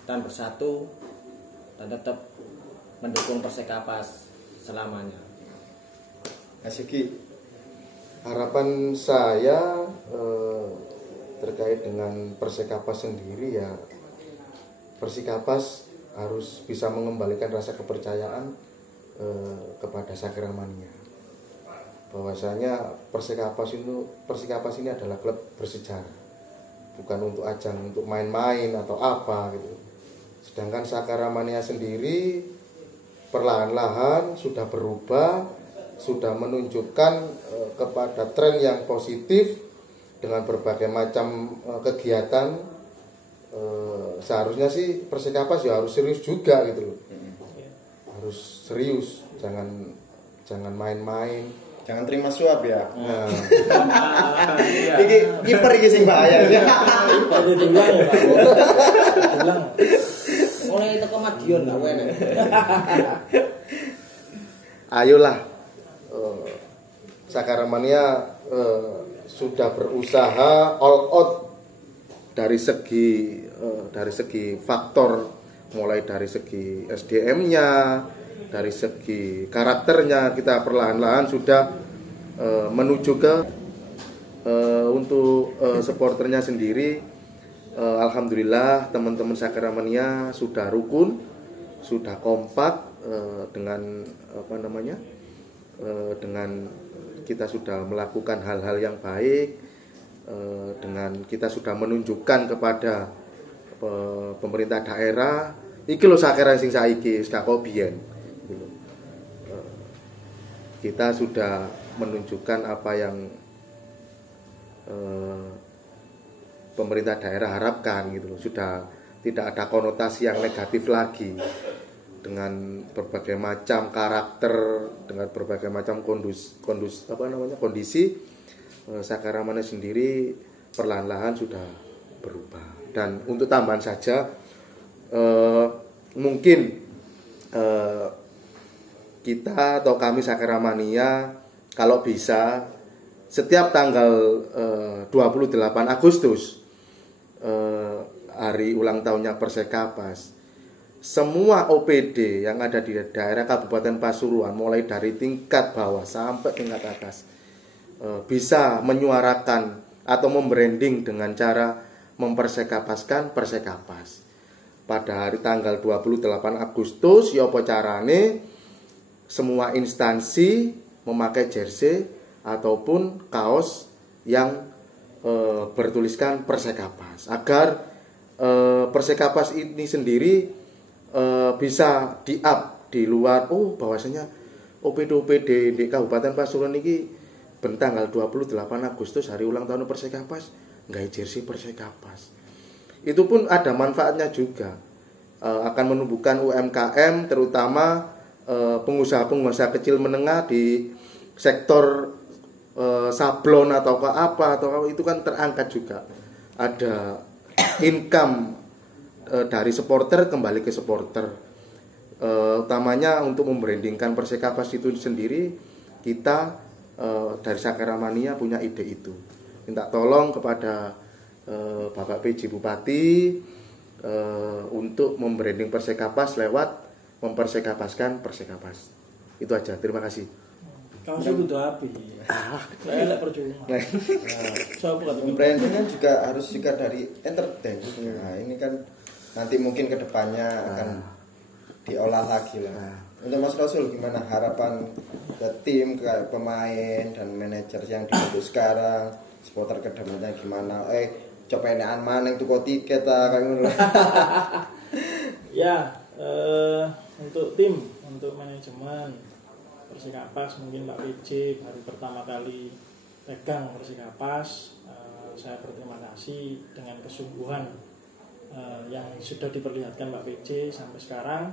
dan bersatu dan tetap mendukung Persekapas selamanya. Mas Yogi, Harapan saya terkait dengan Persekapas sendiri ya, Persekapas harus bisa mengembalikan rasa kepercayaan kepada Sakera Mania. Bahwasanya Persekapas ini adalah klub bersejarah, bukan untuk ajang untuk main-main atau apa gitu. Sedangkan Sakera Mania sendiri perlahan-lahan sudah berubah, sudah menunjukkan kepada tren yang positif dengan berbagai macam kegiatan. Seharusnya sih Persekapas ya harus serius juga gitu loh. Harus serius, jangan main-main. Jangan terima suap ya. Nah, Iki kiper iki sing bahaya. Kalau dibilang ya Pak. Bilang. Mulai teko Madiun gak enak. ayolah Sakera Mania sudah berusaha all out dari segi faktor, mulai dari segi SDM-nya, dari segi karakternya. Kita perlahan-lahan sudah menuju ke untuk supporternya sendiri. Alhamdulillah teman-teman Sakera Mania sudah rukun, sudah kompak dengan dengan kita sudah melakukan hal-hal yang baik, dengan kita sudah menunjukkan kepada pemerintah daerah iki lho Sakera sing saiki gak kok biyen. Kita sudah menunjukkan apa yang pemerintah daerah harapkan gitu loh. Sudah tidak ada konotasi yang negatif lagi, dengan berbagai macam karakter, dengan berbagai macam kondisi Sakera Mania sendiri perlahan-lahan sudah berubah. Dan untuk tambahan saja, mungkin kita atau kami Sakera Mania kalau bisa setiap tanggal 28 Agustus hari ulang tahunnya Persekapas, semua OPD yang ada di daerah Kabupaten Pasuruan mulai dari tingkat bawah sampai tingkat atas bisa menyuarakan atau membranding dengan cara mempersekapaskan Persekapas. Pada hari tanggal 28 Agustus ya apa carane semua instansi memakai jersey ataupun kaos yang bertuliskan Persekapas, agar Persekapas ini sendiri bisa di-up di luar. Oh, bahwasanya OPD di Kabupaten Pasuruan ini tanggal 28 Agustus hari ulang tahun Persekapas nggawe jersey Persekapas. Itu pun ada manfaatnya juga, akan menumbuhkan UMKM, terutama pengusaha-pengusaha kecil menengah di sektor sablon atau apa itu kan terangkat juga. Ada income dari supporter kembali ke supporter. Utamanya untuk membrandingkan Persekapas itu sendiri, kita dari Sakera Mania punya ide itu. minta tolong kepada Bapak PJ Bupati untuk membranding Persekapas lewat mempersekapaskan Persekapas. Itu aja. Terima kasih. Kamu sih butuh api. Saya lek percuma. Saya bukan Branding kan juga harus juga dari entertain. Nah, ini kan nanti mungkin kedepannya akan diolah lagi lah. Untuk Mas Rasul gimana harapan ke tim, ke pemain dan manajer yang dibentuk sekarang, supporter kedepannya gimana? Copenean maneng tuku tiket kayak ngono. Ya, untuk tim, untuk manajemen Persekapas mungkin Pak PJ baru pertama kali pegang Persekapas. Saya berterima kasih dengan kesungguhan yang sudah diperlihatkan Pak PJ sampai sekarang.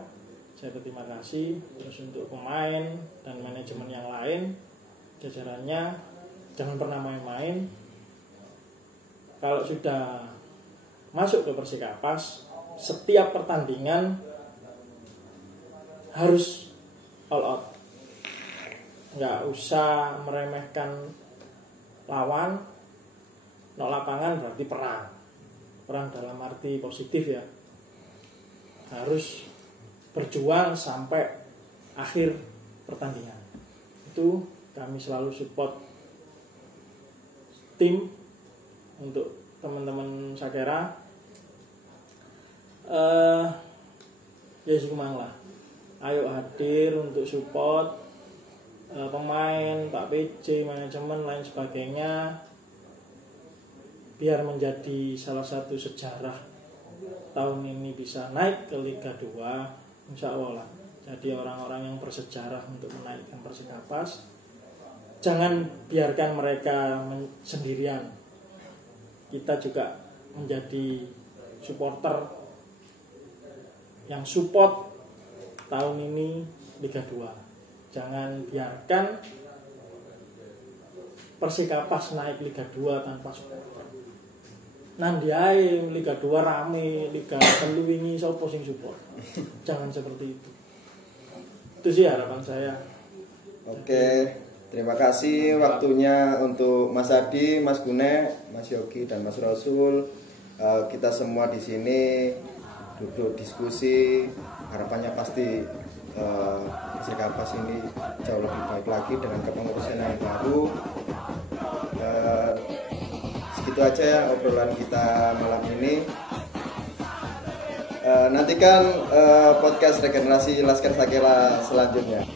Saya berterima kasih. Terus untuk pemain dan manajemen yang lain, jajarannya jangan pernah main-main. Kalau sudah masuk ke Persekapas, setiap pertandingan harus all out. Nggak usah meremehkan lawan. No lapangan berarti perang. Perang dalam arti positif ya. Harus berjuang sampai akhir pertandingan. Itu kami selalu support tim untuk teman-teman Sakera. Ya sekumang lah. Ayo hadir untuk support pemain, Pak PJ, manajemen lain sebagainya, biar menjadi salah satu sejarah tahun ini bisa naik ke Liga 2, insya Allah lah. Jadi orang-orang yang bersejarah untuk menaikkan Persekapas, jangan biarkan mereka sendirian. Kita juga menjadi supporter yang support tahun ini Liga 2. Jangan biarkan Persekapas naik Liga 2 tanpa supporter. Nanti ae Liga 2 rame, Liga 3 ini sapa sing support. Jangan seperti itu. Itu sih harapan saya. Oke, terima kasih waktunya untuk Mas Adi, Mas Gune, Mas Yogi dan Mas Rasul. Kita semua di sini duduk diskusi. Harapannya pasti Persekapas ini jauh lebih baik lagi dengan kepengurusan yang baru. Segitu aja ya obrolan kita malam ini. Nantikan podcast Regenerasi Laskar Sakera selanjutnya.